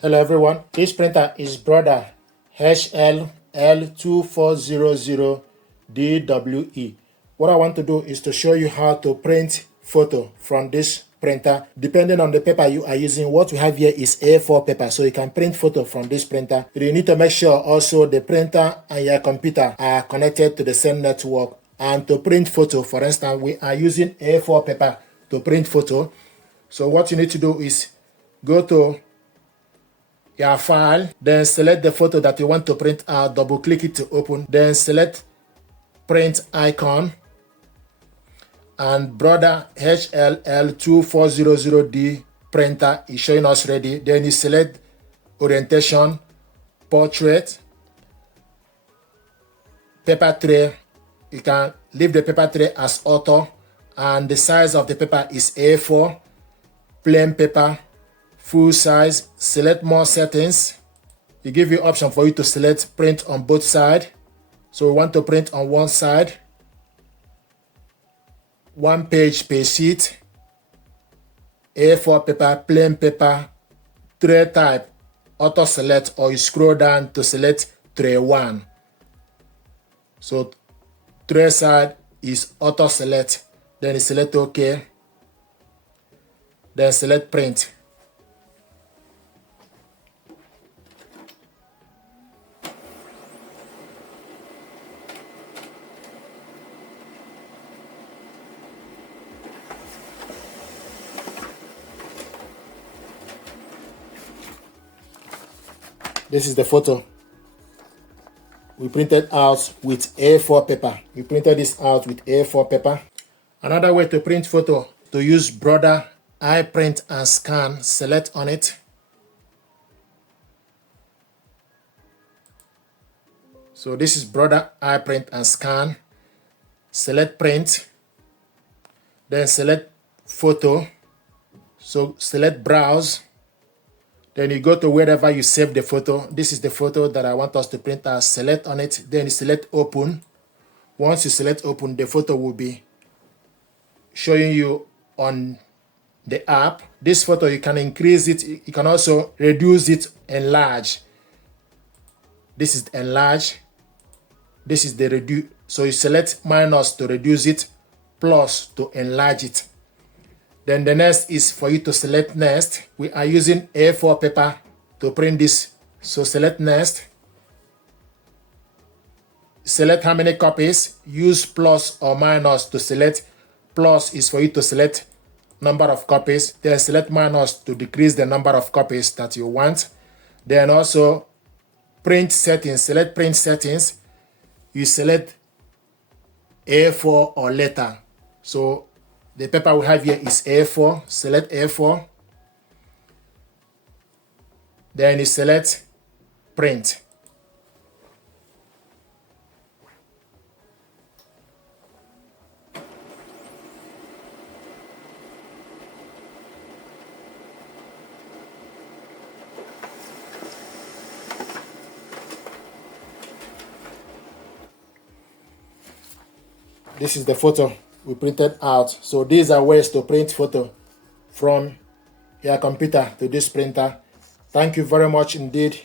Hello everyone, this printer is Brother HL-L2400DWE. What I want to do is to show you how to print photo from this printer. Depending on the paper you are using, what we have here is A4 paper, so you can print photo from this printer. You need to make sure also the printer and your computer are connected to the same network. And to print photo, for instance, we are using A4 paper to print photo. So what you need to do is go to your file, then select the photo that you want to print out, double click it to open, then select print icon, and Brother HL-L2400D printer is showing us ready. Then you select orientation, portrait, paper tray. You can leave the paper tray as auto, and the size of the paper is A4, plain paper, full size. Select more settings. It gives you option for you to select print on both sides. So we want to print on one side, one page per sheet, A4 paper, plain paper, tray type, auto select, or you scroll down to select tray 1. So tray side is auto select, then you select OK, then select print. This is the photo we printed out with A4 paper. We printed this out with A4 paper. Another way to print photo, to use Brother I print and scan. Select on it. So this is Brother I print and scan. Select print. Then select photo. So select browse. Then you go to wherever you save the photo. This is the photo that I want us to print out. Select on it. Then you select open. Once you select open, the photo will be showing you on the app. This photo, you can increase it. You can also reduce it, enlarge. This is enlarge. This is the reduce. So you select minus to reduce it, plus to enlarge it. Then the next is for you to select next. We are using A4 paper to print this. So select next. Select how many copies. Use plus or minus to select. Plus is for you to select number of copies. Then select minus to decrease the number of copies that you want. Then also print settings. Select print settings. You select A4 or letter. So the paper we have here is A4. Select A4. Then you select print. This is the photo we printed out. So these are ways to print photo from your computer to this printer. Thank you very much indeed.